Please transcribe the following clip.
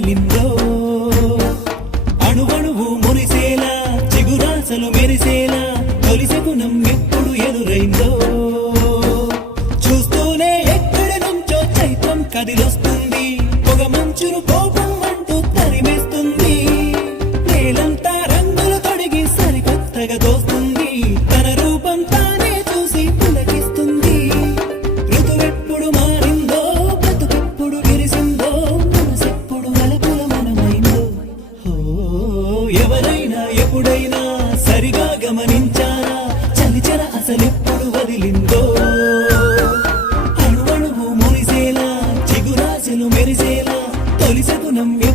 అసలెప్పుడు అణువణువు మురిసేలా చిగురాసలు మెరిసేలా తొలిసగుణం ఎప్పుడు ఎదురైందో? చూస్తూనే ఎక్కడి నుంచో చైత్రం కదిలొస్తుంది. పొగ మంచును కోపం అణువణువు